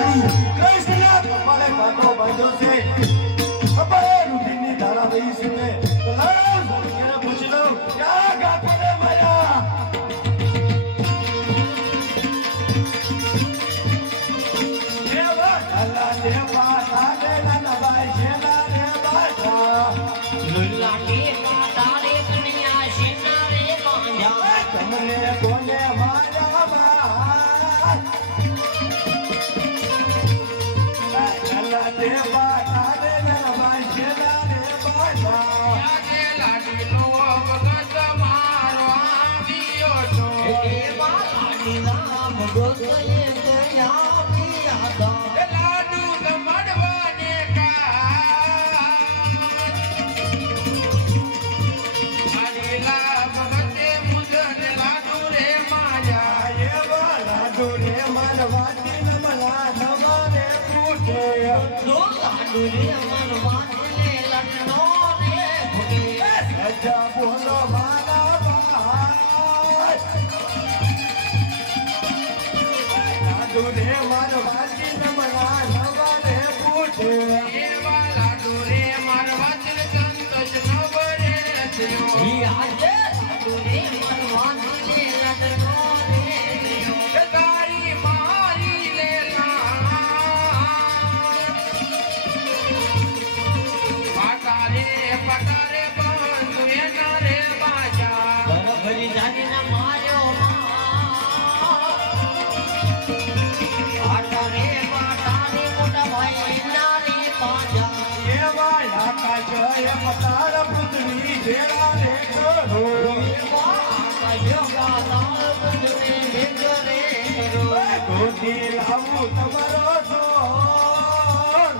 કૃષ્ણ કપાળે કાંટો બાંધ્યો છે ખબર રુધિરની ધારા વહી છે તો લાવ એને પૂછી લઉં ક્યાં ગાતો રે માયા દેવા ઢાલા દેવા લાગે ના બાઈ છેલા રે બાજા લાગે તારે કન્યા શેના રે બાંધ્યા તમને કોને માર્યા દેવા તારે ના બાઈ છેલા રે બાજા લાગે લાડીનો ભગત મારો આવ્યો છો એવા લાડીના ભગત એ ગયા પિયાદા લાડુ જમડવાને આડીલા ભગતે મુજન લાડુ રે માયા એવા લાડુ રે મારવાતી નમલા નવાને પૂછે લાડુ રે મનવાને લડનો રે ભૂલે સજા બોલો મારા ભાઈ લાડુ રે મારવાતી નમલા નવાને પૂછે એવા લાડુ રે માર વચન સંતોષ નવરે થયો ઈ આજે લાડુ રે મનવાને લડનો રે થયો તારી મારી લેલા પટારે બંધુ એના રે બાજા ભરી જાનીના માર્યો આટારે પાટારે મોટા ભાઈ નારી પાજા એવા આકાશ એ પતાર પૃથ્વી જેવા રે કરો ગોતી લાવું તમારો સોન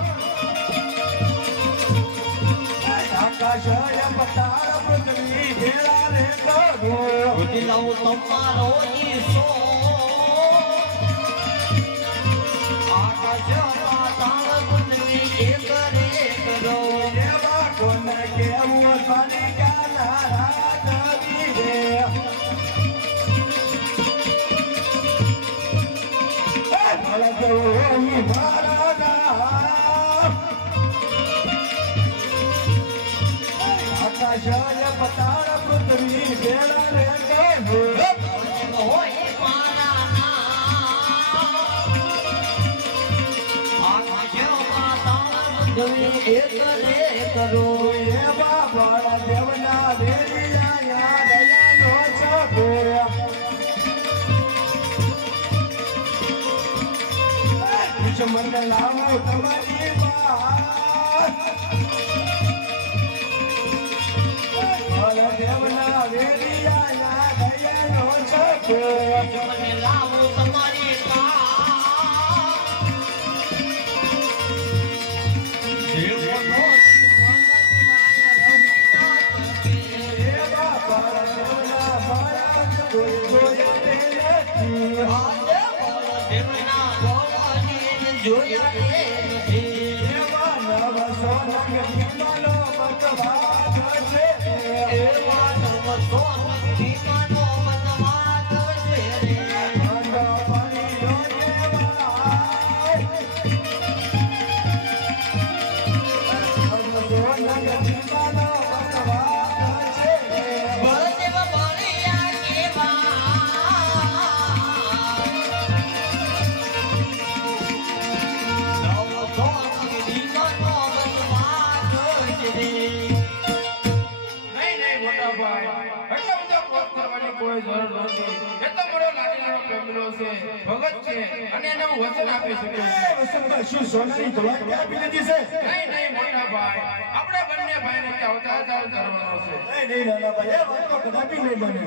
આકાશ એ પતાર પૃથ્વી જેવા રે કરો એવા કોને કેવું સારી ગાના રાજી રે ભલા જોઈ મારા નામ આકાશ એ પતાર પૃથ્વી જેવા રે કરો કરો એવા બાળા દેવના દેરિયા દયાનો છોકરા દુશ્મન લાવો તમારી બાત બાળા દેવના દેરિયા દયાનો છોકરા મને લાવો તમારી એવા બાળા દેવના બાળા કોઈ જોયા તે નથી જોયા એવા નવ સોનંગ વિમલો બતવા છે એવા નવ સોનંગ વિમાનો બનવા કરશે રે બળદેવ બળિયા કેવા નવ સોનંગ વિમાનો બનવા કરશે રે નહીં મોટા ભાઈ એટલા બધા પોત કરવાની કોઈ જરૂર નથી એ તો મારો લાડીનો પેમલો છે ભગત છે અને એને હું વચન આપી શકું શું સોનાની ધોળા ક્યાં પી લીધી છે નહીં મોટા ભાઈ આપણે બંને ભાઈને ત્યાં અવતાર કરવાનો છે નહીં નાના ભાઈ એ વાત તો કદાપી નહીં બને